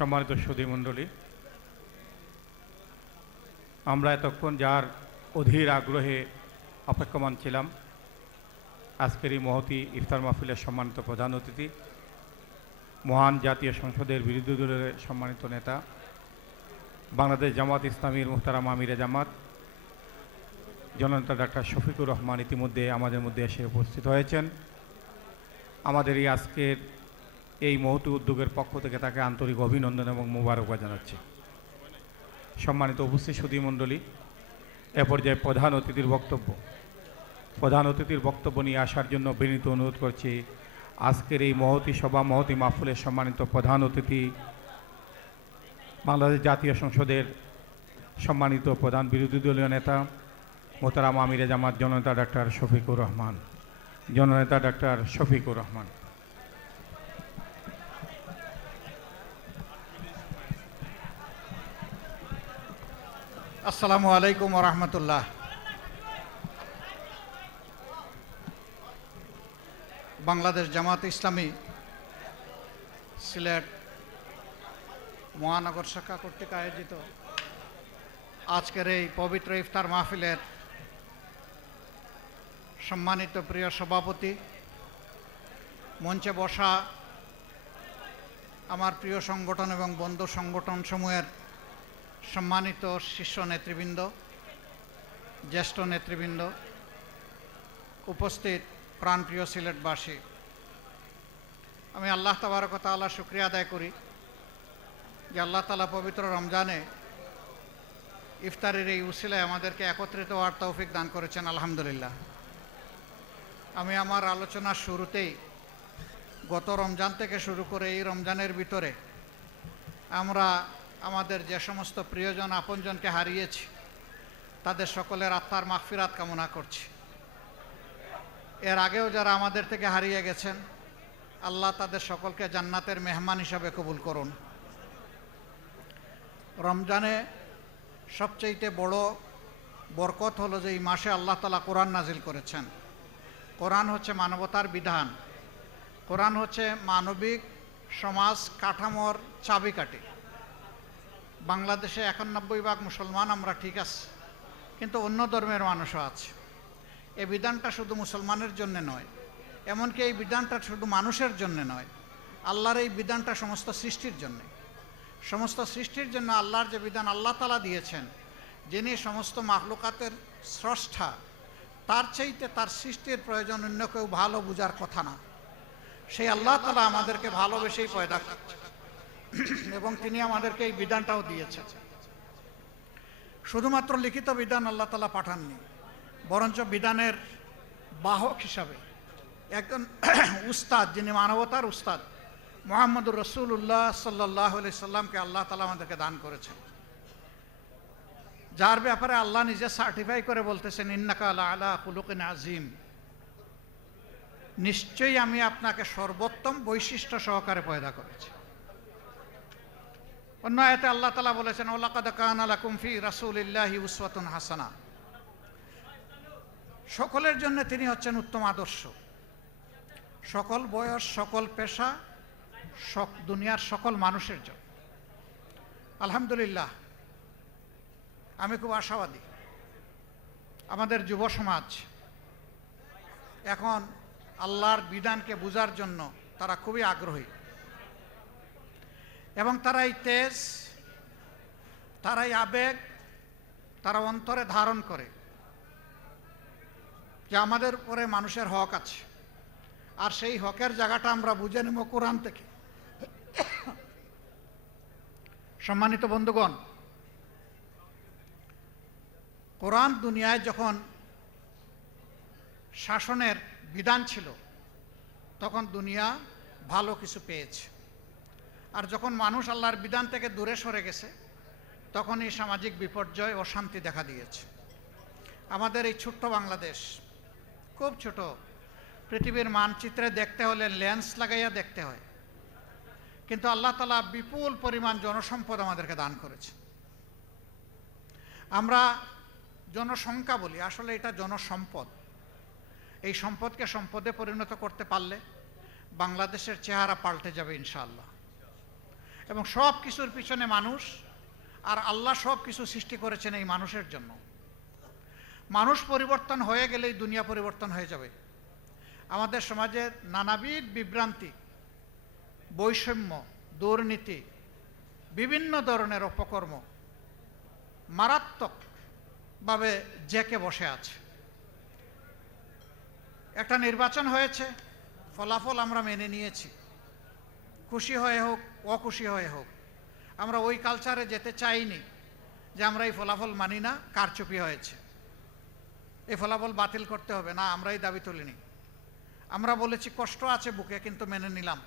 সম্মানিত সুধীমণ্ডলী, আমরা এতক্ষণ যার অধীর আগ্রহে অপেক্ষমান ছিলাম, আজকের এই মহতী ইফতার মাহফিলের সম্মানিত প্রধান অতিথি, মহান জাতীয় সংসদের বিরোধী দলের সম্মানিত নেতা, বাংলাদেশ জামাত ইসলামীর মুহতারাম আমিরে জামাত জননেতা ডাক্তার শফিকুর রহমান ইতিমধ্যে আমাদের মধ্যে এসে উপস্থিত হয়েছেন। আমাদের এই আজকের এই মহতী উদ্যোগের পক্ষ থেকে তাকে আন্তরিক অভিনন্দন এবং মোবারকবাদ জানাচ্ছি। সম্মানিত উপস্থিত সুধীমণ্ডলী, এ পর্যায়ে প্রধান অতিথির বক্তব্য নিয়ে আসার জন্য বিনীত অনুরোধ করছি আজকের এই মহতী সভা মহতী মাহফিলের সম্মানিত প্রধান অতিথি, বাংলাদেশ জাতীয় সংসদের সম্মানিত প্রধান বিরোধী দলীয় নেতা মোহতারাম আমিরে জামাত জননেতা ডাক্তার শফিকুর রহমান। আসসালামু আলাইকুম ওয়া রাহমাতুল্লাহ। বাংলাদেশ জামাত ইসলামী সিলেট মহানগর শাখা কর্তৃক আয়োজিত আজকের এই পবিত্র ইফতার মাহফিলের সম্মানিত প্রিয় সভাপতি, মঞ্চে বসা আমার প্রিয় সংগঠন এবং বন্ধু সংগঠন সমূহের সম্মানিত শীর্ষ নেতৃবৃন্দ, জ্যেষ্ঠ নেতৃবৃন্দ, উপস্থিত প্রাণপ্রিয় সিলেটবাসী, আমি আল্লাহ তাবারক ওয়া তাআলার শুকরিয়া আদায় করি যে আল্লাহ তাআলা পবিত্র রমজানে ইফতারের এই উসিলায় আমাদেরকে একত্রিত হওয়ার তৌফিক দান করেছেন, আলহামদুলিল্লাহ। আমি আমার আলোচনার শুরুতেই গত রমজান থেকে শুরু করে এই রমজানের ভিতরে আমরা আমাদের যে সমস্ত প্রিয়জন আপনজনকে হারিয়েছি তাদের সকলের আত্মার মাগফিরাত কামনা করছি। এর আগেও যারা আমাদের থেকে হারিয়ে গেছেন, আল্লাহ তাদের সকলকে জান্নাতের মেহমান হিসাবে কবুল করুন। রমজানে সবচেয়ে বড় বরকত হলো যে এই মাসে আল্লাহ তাআলা কোরআন নাজিল করেছেন। কোরআন হচ্ছে মানবতার বিধান, কোরআন হচ্ছে মানবিক সমাজ কাঠামোর চাবিকাঠি। বাংলাদেশে 91% মুসলমান আমরা, ঠিক আছে, কিন্তু অন্য ধর্মের মানুষও আছে। এই বিধানটা শুধু মুসলমানের জন্য নয়, এমনকি এই বিধানটা শুধু মানুষের জন্য নয়, আল্লাহর এই বিধানটা সমস্ত সৃষ্টির জন্যে। সমস্ত সৃষ্টির জন্য আল্লাহর যে বিধান আল্লাহ তাআলা দিয়েছেন, যিনি সমস্ত মাখলুকাতের স্রষ্টা, তার চাইতে তার সৃষ্টির প্রয়োজন অন্য কেউ ভালো বুঝার কথা না। সেই আল্লাহ তাআলা আমাদেরকে ভালোবেসেই পয়দা করেছেন এবং তিনি আমাদেরকে এই বিধানটাও দিয়েছেন। শুধুমাত্র লিখিত বিধান আল্লাহ তাআলা পাঠাননি, বরঞ্চ বিধানের বাহক হিসাবে একজন উস্তাদ, যিনি মানবতার উস্তাদ, মুহাম্মদুর রাসূলুল্লাহ সাল্লাল্লাহু আলাইহি সাল্লামকে আল্লাহ তাআলা আমাদেরকে দান করেছেন, যার ব্যাপারে আল্লাহ নিজে সার্টিফাই করে বলতেছেন, ইন্নাকা আলা খুলুকিন আযীম, নিশ্চয়ই আমি আপনাকে সর্বোত্তম বৈশিষ্ট্য সহকারে পয়দা করেছি। অন্য আয়াতে আল্লাহ তাআলা বলেছেন, ওয়ালাকাদ কানা লাকুম ফি রাসূলিল্লাহি উসওয়াতুন হাসানা, সকলের জন্য তিনি হচ্ছেন উত্তম আদর্শ, সকল বয়স, সকল পেশা, দুনিয়ার সকল মানুষের জন্য। আলহামদুলিল্লাহ, আমি খুব আশাবাদী আমাদের যুব সমাজ এখন আল্লাহর বিধানকে বুঝার জন্য তারা খুবই আগ্রহী এবং তারা এই তেজ, তারা এই আবেগ তারা অন্তরে ধারণ করে যে আমাদের উপরে মানুষের হক আছে, আর সেই হকের জায়গাটা আমরা বুঝে নেব কোরআন থেকে। সম্মানিত বন্ধুগণ, কোরআন দুনিয়ায় যখন শাসনের বিধান ছিল তখন দুনিয়া ভালো কিছু পেয়েছে, আর যখন মানুষ আল্লাহর বিধান থেকে দূরে সরে গেছে তখন এই সামাজিক বিপর্যয়, অশান্তি দেখা দিয়েছে। আমাদের এই ছোট্ট বাংলাদেশ, খুব ছোট, পৃথিবীর মানচিত্রে দেখতে হলে লেন্স লাগাইয়া দেখতে হয়, কিন্তু আল্লাহ তাআলা বিপুল পরিমাণ জনসম্পদ আমাদেরকে দান করেছে। আমরা জনসংখ্যা বলি, আসলে এটা জনসম্পদ। এই সম্পদকে সম্পদে পরিণত করতে পারলে বাংলাদেশের চেহারা পাল্টে যাবে ইনশাআল্লাহ। এবং সব কিছুর পিছনে মানুষ, আর আল্লাহ সব কিছু সৃষ্টি করেছেন এই মানুষের জন্য। মানুষ পরিবর্তন হয়ে গেলেই দুনিয়া পরিবর্তন হয়ে যাবে। আমাদের সমাজে নানাবিধ বিভ্রান্তি, বৈষম্য, দুর্নীতি, বিভিন্ন ধরনের অপকর্ম মারাত্মকভাবে জেঁকে বসে আছে। একটা নির্বাচন হয়েছে, ফলাফল আমরা মেনে নিয়েছি, খুশি হয়ে হোক অখুশি হয়ে হোক। আমরা ওই কালচারে যেতে চাইনি যে আমরা এই ফলাফল মানি না, কারচুপি হয়েছে, এই ফলাফল বাতিল করতে হবে না, আমরা এই দাবি তুলিনি। আমরা বলেছি কষ্ট আছে বুকে, কিন্তু মেনে নিলাম।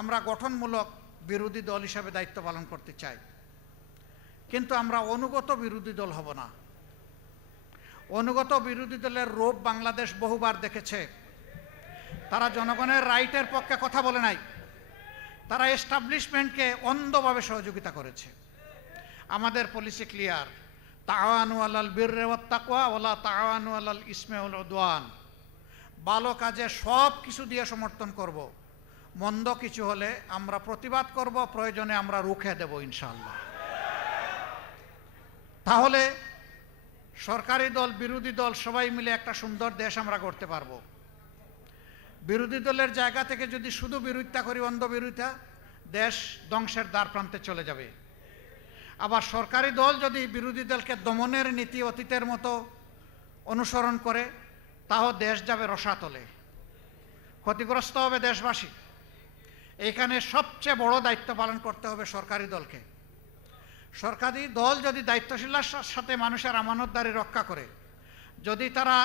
আমরা গঠনমূলক বিরোধী দল হিসাবে দায়িত্ব পালন করতে চাই, কিন্তু আমরা অনুগত বিরোধী দল হব না। অনুগত বিরোধী দলের রূপ বাংলাদেশ বহুবার দেখেছে। তারা জনগণের রাইটের পক্ষে কথা বলে নাই, তারা এস্টাবলিশমেন্টকে অন্ধভাবে সহযোগিতা করেছে। আমাদের পলিসি ক্লিয়ার, তাআওয়ানু আলাল বিররি ওয়াত তাকওয়া ওয়ালা তাআওয়ানু আলাল ইসমি ওয়াল উদওয়ান। ভালো কাজে সব কিছু দিয়ে সমর্থন করব, মন্দ কিছু হলে আমরা প্রতিবাদ করব, প্রয়োজনে আমরা রুখে দেব ইনশাআল্লাহ। তাহলে সরকারি দল বিরোধী দল সবাই মিলে একটা সুন্দর দেশ আমরা গড়তে পারবো। বিরোধী দলের জায়গা থেকে যদি শুধু বিরোধিতা করি, অন্ধ বিরোধিতা, দেশ ধ্বংসের দ্বার প্রান্তে চলে যাবে। আবার সরকারি দল যদি বিরোধী দলকে দমনের নীতি অতীতের মতো অনুসরণ করে, তাও দেশ যাবে রসাতলে, ক্ষতিগ্রস্ত হবে দেশবাসী। এইখানে সবচেয়ে বড় দায়িত্ব পালন করতে হবে সরকারি দলকে। সরকারি দল যদি দায়িত্বশীলতার সাথে মানুষের আমানতদারি রক্ষা করে, যদি তারা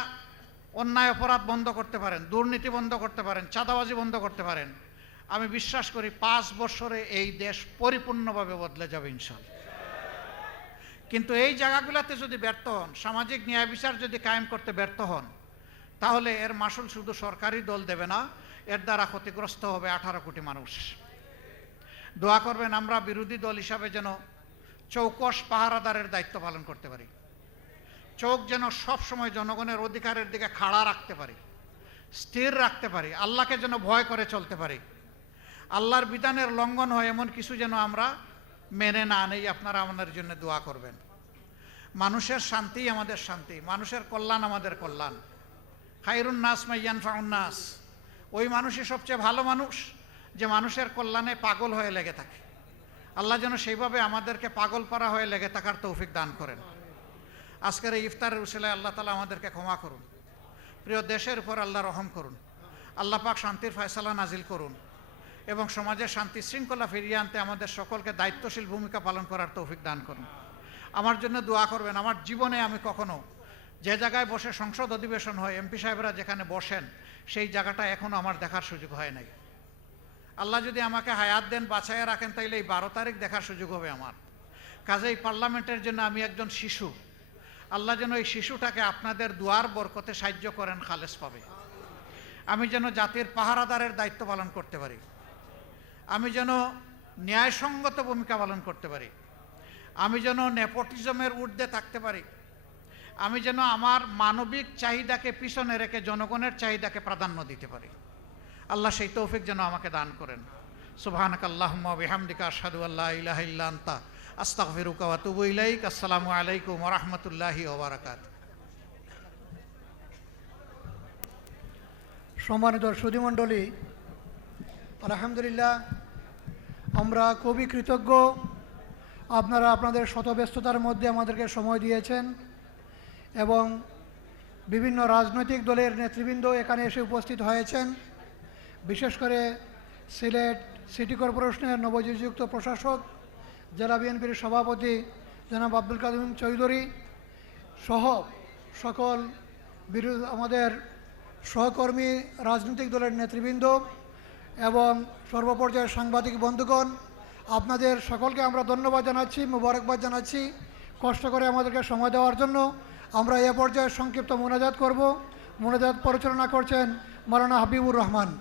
অন্যায় অপরাধ বন্ধ করতে পারেন, দুর্নীতি বন্ধ করতে পারেন, চাঁদাবাজি বন্ধ করতে পারেন, আমি বিশ্বাস করি 5 বছরে এই দেশ পরিপূর্ণভাবে বদলে যাবে ইনশাআল্লাহ। কিন্তু এই জায়গাগুলোতে যদি ব্যর্থ হন, সামাজিক ন্যায় বিচার যদি কায়েম করতে ব্যর্থ হন, তাহলে এর মাসুল শুধু সরকারি দল দেবে না, এর দ্বারা ক্ষতিগ্রস্ত হবে 18 কোটি মানুষ। দোয়া করবেন আমরা বিরোধী দল হিসাবে যেন চৌকস পাহারাদারের দায়িত্ব পালন করতে পারি, চোখ যেন সব সময় জনগণের অধিকারের দিকে খাড়া রাখতে পারি, স্থির রাখতে পারি, আল্লাহকে যেন ভয় করে চলতে পারি। আল্লাহর বিধানের লঙ্ঘন হয় এমন কিছু যেন আমরা মেনে না নেই। আপনারা আমাদের জন্য দোয়া করবেন। মানুষের শান্তি আমাদের শান্তি, মানুষের কল্যাণ আমাদের কল্যাণ। খায়রুন নাস মান ইয়ানফাউন নাস, ওই মানুষই সবচেয়ে ভালো মানুষ যে মানুষের কল্যাণে পাগল হয়ে লেগে থাকে। আল্লাহ যেন সেইভাবে আমাদেরকে পাগল পারা হয়ে লেগে থাকার তৌফিক দান করেন। আজকের এই ইফতারের উসিলায় আল্লাহ তাআলা আমাদেরকে ক্ষমা করুন। প্রিয় দেশের উপর আল্লাহ রহম করুন। আল্লাহ পাক শান্তির ফয়সালা নাজিল করুন এবং সমাজের শান্তি শৃঙ্খলা ফিরিয়ে আনতে আমাদের সকলকে দায়িত্বশীল ভূমিকা পালন করার তৌফিক দান করুন। আমার জন্য দোয়া করবেন। আমার জীবনে আমি কখনো যে জায়গায় বসে সংসদ অধিবেশন হয়, এমপি সাহেবরা যেখানে বসেন, সেই জায়গাটা এখনও আমার দেখার সুযোগ হয় নাই। আল্লাহ যদি আমাকে হায়াত দেন, বাঁচাইয়া রাখেন, তাইলে এই 12 তারিখ দেখার সুযোগ হবে আমার। কাজেই পার্লামেন্টের জন্য আমি একজন শিশু। আল্লাহ যেন এই শিশুটাকে আপনাদের দুয়ার বরকতে সাহায্য করেন, খালেস পাবে। আমি যেন জাতির পাহারাদারের দায়িত্ব পালন করতে পারি, আমি যেন ন্যায়সঙ্গত ভূমিকা পালন করতে পারি, আমি যেন নেপোটিজমের ঊর্ধ্বে থাকতে পারি, আমি যেন আমার মানবিক চাহিদাকে পিছনে রেখে জনগণের চাহিদাকে প্রাধান্য দিতে পারি। আল্লাহ সেই তৌফিক যেন আমাকে দান করেন। সুবহানাকাল্লাহুম্মা ওয়া বিহামদিকা আশহাদু আল্লা ইলাহা ইল্লা আনতা আস্তাগফিরুকা ওয়া আতুবু ইলাইক। আসসালামু আলাইকুম ওয়া রাহমাতুল্লাহি ওয়া বারাকাতুহু। সম্মানিত সুধীমণ্ডলী, আলহামদুলিল্লাহ, আমরা খুবই কৃতজ্ঞ। আপনারা আপনাদের শতব্যস্ততার মধ্যে আমাদেরকে সময় দিয়েছেন এবং বিভিন্ন রাজনৈতিক দলের নেতৃবৃন্দ এখানে এসে উপস্থিত হয়েছেন। বিশেষ করে সিলেট সিটি কর্পোরেশনের নবনিযুক্ত প্রশাসক, জেলা বিএনপির সভাপতি জনাব আব্দুল কাদিম চৌধুরী সহ সকল আমাদের সহকর্মী রাজনৈতিক দলের নেতৃবৃন্দ এবং সর্বপর্যায়ের সাংবাদিক বন্ধুগণ, আপনাদের সকলকে আমরা ধন্যবাদ জানাচ্ছি, মোবারকবাদ জানাচ্ছি কষ্ট করে আমাদেরকে সময় দেওয়ার জন্য। আমরা এ পর্যায়ে সংক্ষিপ্ত মোনাজাত করব। মোনাজাত পরিচালনা করছেন মাওলানা হাবিবুর রহমান।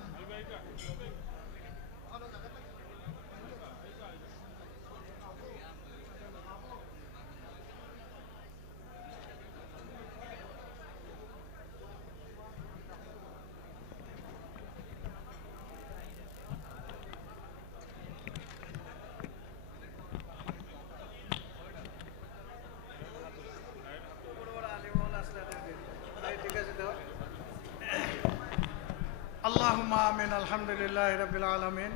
رب العالمين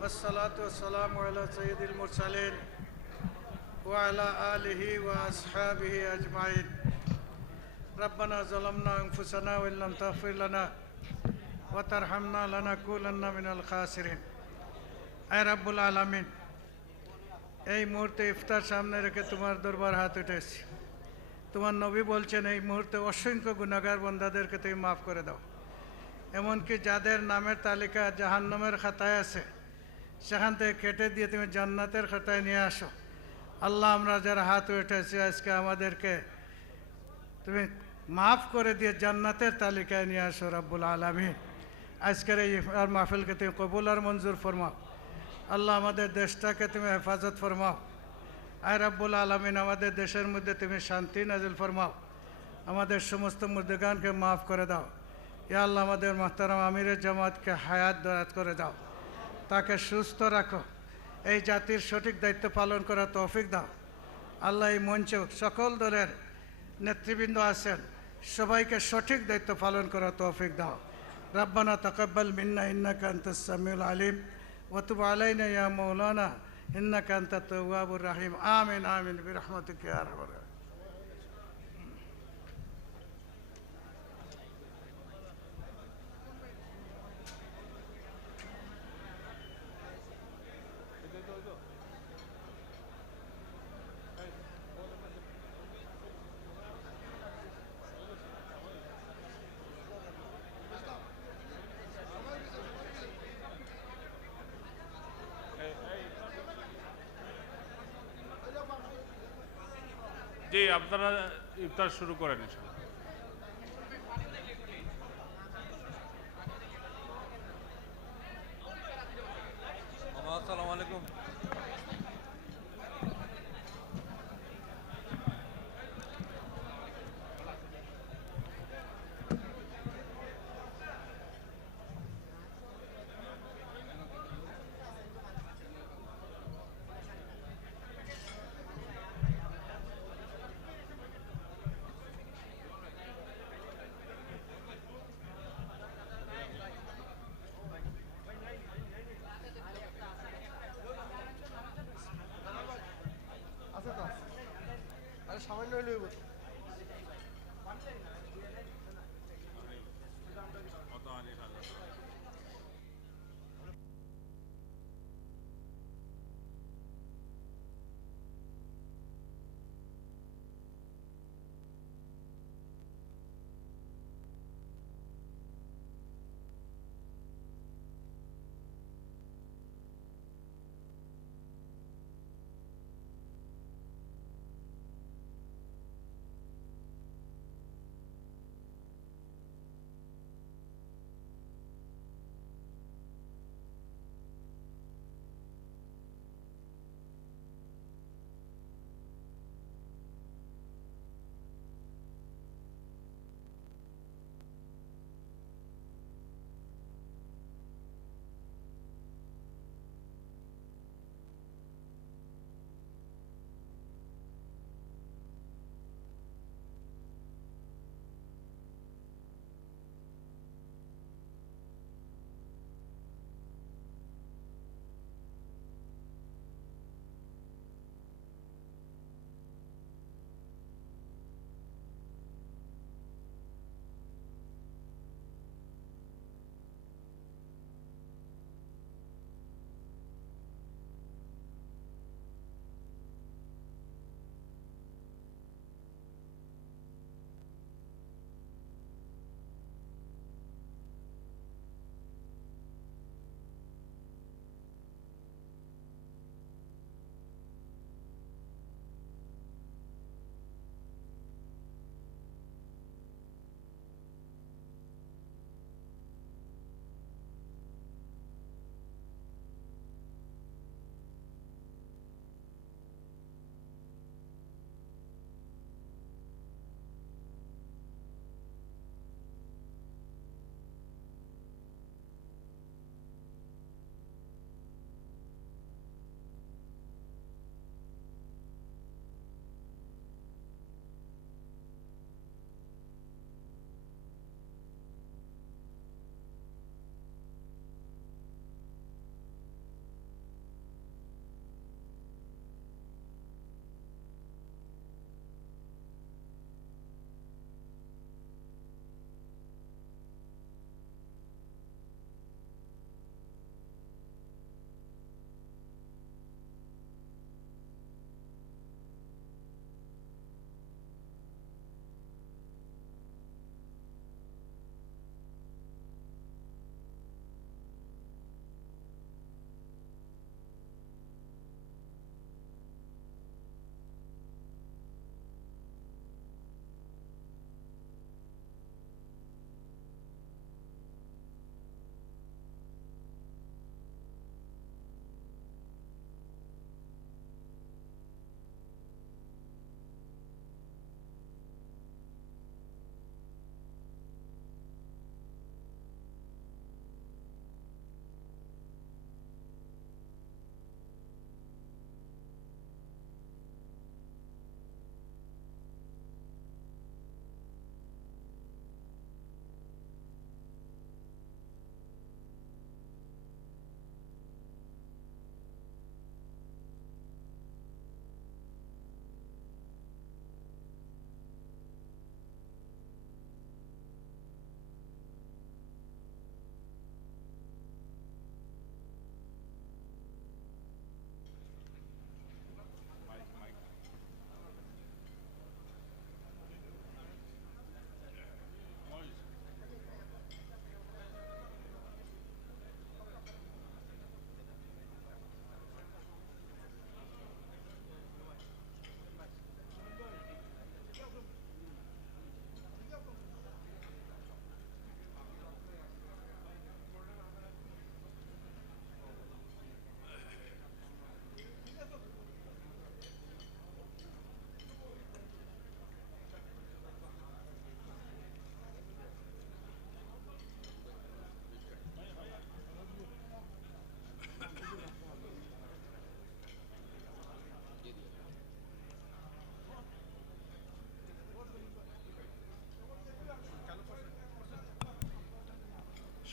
والصلاة والسلام على سيد المرسلين وعلى آله وأصحابه أجمعين ربنا ظلمنا أنفسنا وإن لم تغفر لنا وترحمنا لنكونن من الخاسرين اے رب العالمین এই মুহূর্তে ইফতার সামনে রেখে তোমার দরবার হাত উঠেছি তোমার নবী বলছেন এই মুহূর্তে অসংখ্য গুনাহগার বান্দাদেরকে তুমি মাফ করে দাও এমনকি যাদের নামের তালিকা জাহান্নামের খাতায় আছে সেখান থেকে কেটে দিয়ে তুমি জান্নাতের খাতায় নিয়ে আসো আল্লাহ আমরা যারা হাত উঠেছি আজকে আমাদেরকে তুমি মাফ করে দিয়ে জান্নাতের তালিকায় নিয়ে আসো রব্বুল আলামিন আজকের এই ইফতার মাহফিলকে তুমি কবুল আর মঞ্জুর ফরমাও আল্লাহ আমাদের দেশটাকে তুমি হেফাজত ফরমাও আয় রব্বুল আলামিন আমাদের দেশের মধ্যে তুমি শান্তি নাজিল ফরমাও আমাদের সমস্ত মুর্দেগানকে মাফ করে দাও ইয়া আল্লাহ আমাদের মুহতারাম আমিরের জামাতকে হায়াত দরাজ করে দাও তাকে সুস্থ রাখো এই জাতির সঠিক দায়িত্ব পালন করার তৌফিক দাও আল্লাহ এই মঞ্চে সকল দলের নেতৃবৃন্দ আছেন সবাইকে সঠিক দায়িত্ব পালন করার তৌফিক দাও রব্বানা তাকাব্বাল মিন্না ইন্নাকা আনতাস সামিউল আলিম ওয়া তুব আলাইনা ইয়া মাওলানা ইন্নাকা আনতাত তাওয়াবুর রহিম আমিন আমিন বিরহমাতিকা ইয়া আরহামার রাহিমিন জি আপনারা ইফতার শুরু করেন আসসালামু আলাইকুম সামান্য হইলেই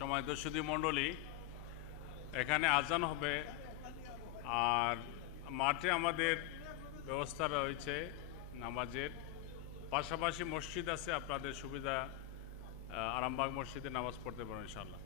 সম্মানিত সুধী মণ্ডলী, এখানে আজান হবে আর মাঠে আমাদের ব্যবস্থা রয়েছে নামাজের, পাশাপাশি মসজিদ আছে, আপনাদের সুবিধা আরামবাগ মসজিদে নামাজ পড়তে পারেন ইনশাআল্লাহ।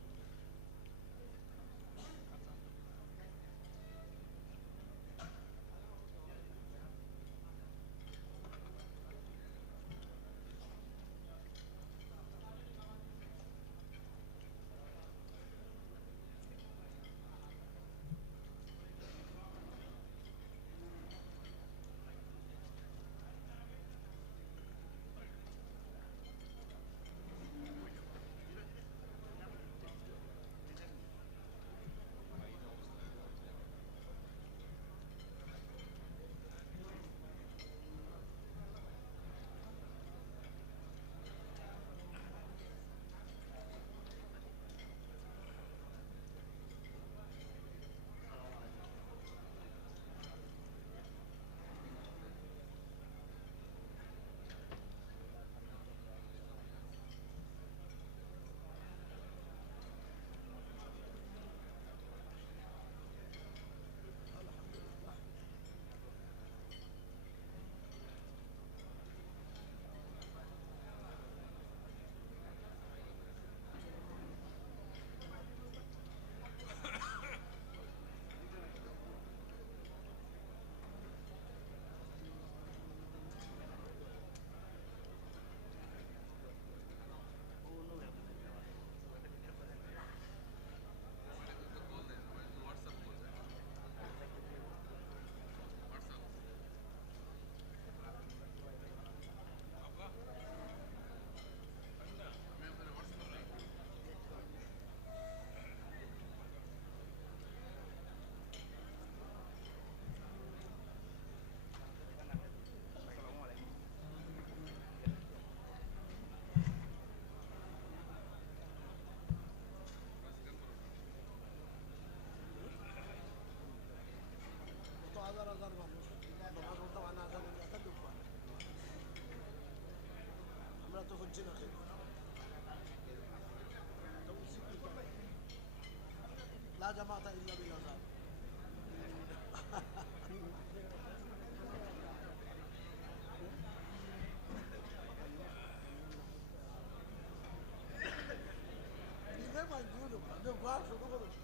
لا جماعة إلا بالأذان زي ما يقولوا عندهم فارس وكفر